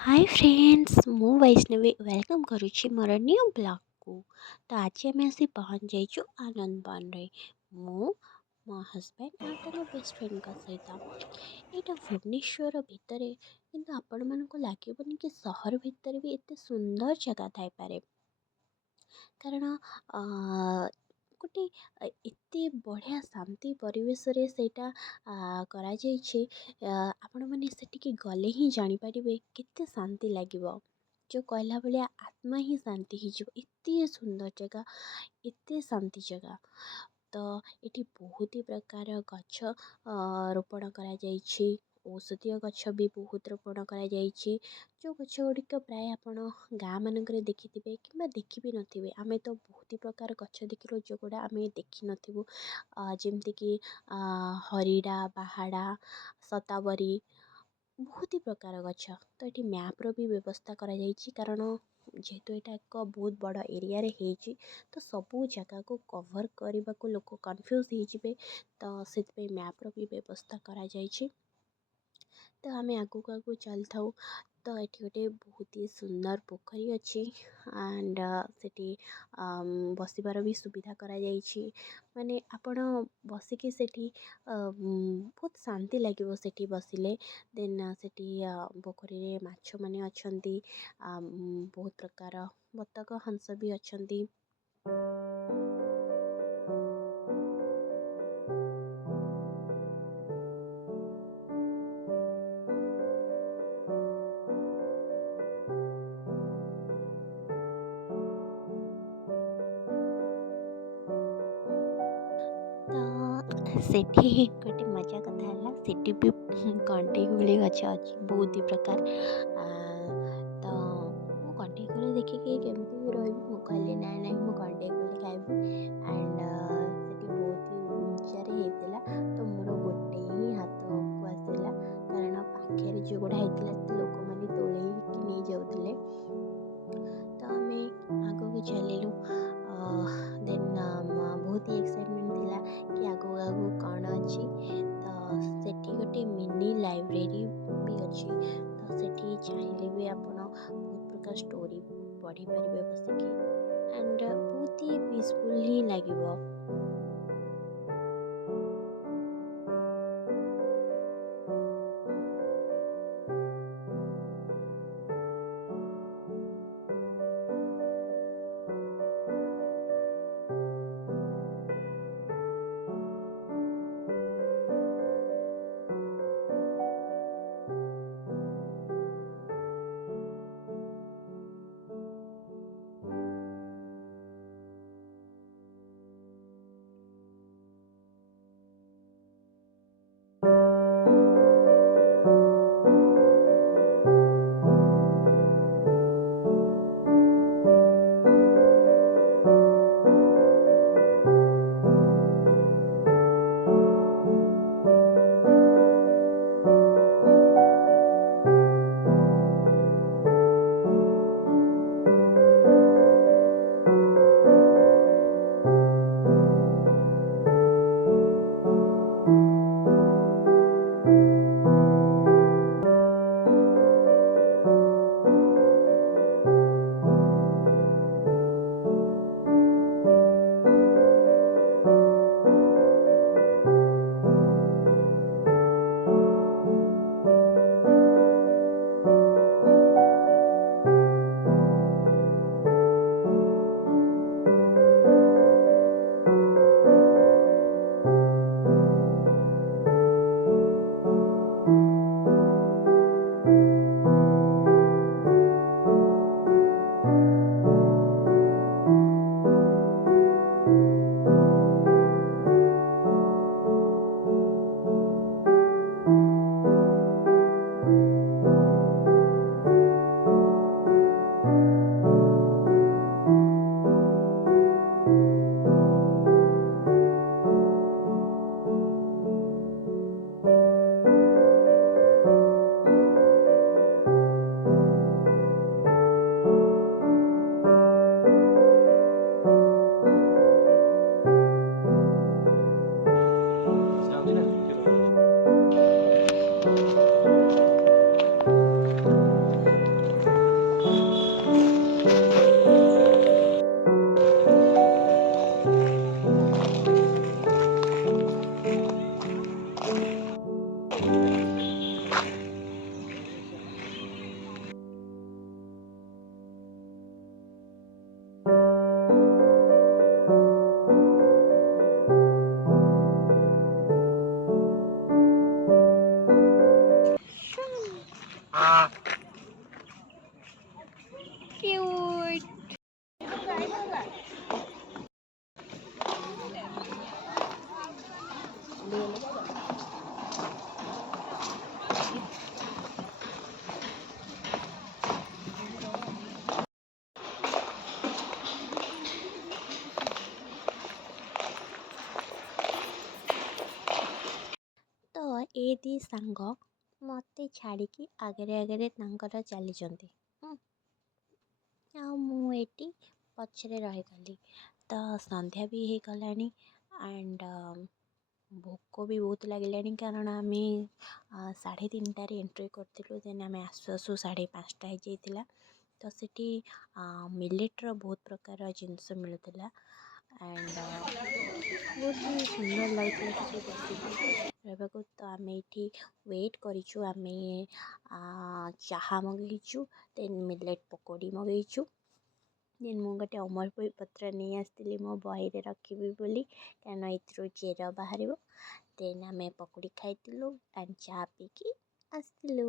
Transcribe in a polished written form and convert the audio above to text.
हाय friends मु Vaishnavi welcome करुच्ची मोर न्यू ब्लॉग को। तो आज आम आसी पहुँच जाइचु आनंद वन रे मु मो हस्बैंड और ताको बेस्ट फ्रेंड का सहित यहाँ भुवनेश्वर भितर किंतु आपण मानक लगभग कि सहर भितर भी एत सुंदर जगह थाई पारे कारण गोटे एते बढ़िया शांति परिवेश रे सेटा करा जाइछि आपण माने सेटिकी गले ही जानि परिबे केते शांति लागिबो। जो कहला भलिया आत्मा ही शांति ही जो एते सुंदर जगह एते शांति जगह। तो एटी बहुत ही प्रकार गछ रोपण करा जाइछि औषधीय गछ भी बहुत रोपण करा जाइछि। जो गछ गुड़िक प्राय आपण गाँ मानक देखिथिबे किंबा देखि भी नथिबे आमे तो बहुत ही प्रकार गछ देखिलो जो गुड़ा आमे देखि नथिबु जेमति कि हरिडा बाहाडा सतावरी बहुत ही प्रकार गछ। तो ये मैप्र भी व्यवस्था करा जाइछि कारण जेहेतु यहाँ एक बहुत बड़ एरिया रे हेछि तो सबू जगह को कवर करने को लोक कन्फ्यूज हो तो से मैप्र भी व्यवस्था करा जाइछि। तो आम आगू आगू चल था तो ये गोटे बहुत ही सुंदर पोखरी अच्छी एंड सेठी बसबार भी सुविधा करा जाइछि माने आपण बसिकी सेठी बहुत शांति लगे सेठी बसिले देन सेठी पोखरी रे माछ माने अछंती बहुत प्रकार बतक हंस भी अछंती। तो सेठी गोटे मजा कथा है सेठी भी कंटे कोली गछ अच्छी बहुत ही प्रकार तो मु कंटे कोली देखिए केमती भी रही मु कहली ना ना मु कंटे कोली खाइबी एंड सेठी बहुत ही उच्चारे हेतिला तो मोर गोटे ही हाथ को आसीला कारण पाखे जो गुड़ा हेतिला लोक माने तोले कि नहीं जाउथिले। तो आम आगू चलिलु देन बहुत ही एक्साइटमेंट थिला कि आगू आगू कौन अच्छी तो सेठी गोटे मिनी लाइब्रेरी भी अच्छी तो सेठी चाहिले भी आपण बहुत प्रकार स्टोरी पढ़ी पारे बसिकी एंड बहुत ही पीसफुल ही लगे। क्यूट। ତ ଏ ଦି ସାଙ୍ଗ ମୋତେ ଛାଡ଼ିକି ଆଗରେ ଆଗରେ ତାଙ୍କର ଚାଲିଛନ୍ତି। ଆଉ ମୁଁ ଏଠି ପଛରେ ରହିଗଲି। ତ ସନ୍ଧ୍ୟା ବି ହେଇଗଲାଣି ଆଣ୍ଡ ଭୋକ ବି ବହୁତ ଲାଗିଲାଣି, କାରଣ ଆମେ 3:30ରେ ଏଣ୍ଟ୍ରି କରିଥିଲୁ। ଦେନ୍ ଆମେ ଆସୁ ଆସୁ 5:30 ହେଇଯାଇଥିଲା। ତ ସେଠି ମିଲେଟ୍ର ବହୁତ ପ୍ରକାର ଜିନିଷ ମିଳୁଥିଲା ଆଣ୍ଡ ବହୁତ ବି ସୁନ୍ଦର ଲାଗୁଥିଲା ସେଠି ବସିକି ରହିବାକୁ। ତ ଆମେ ଏଇଠି ୱେଟ୍ କରିଛୁ। ଆମେ ଚାହା ମଗେଇଛୁ, ଦେନ୍ ମିଲେଟ୍ ପକୋଡ଼ି ମଗେଇଛୁ। ଦେନ୍ ମୁଁ ଗୋଟେ ଅମରପୁରୀ ପତ୍ର ନେଇ ଆସିଥିଲି ମୋ ବହିରେ ରଖିବି ବୋଲି, କାରଣ ଏଥିରୁ ଚେର ବାହାରିବ। ଦେନ୍ ଆମେ ପକୁଡ଼ି ଖାଇଥିଲୁ ଆଣ୍ଡ ଚା ପିଇକି ଆସିଥିଲୁ।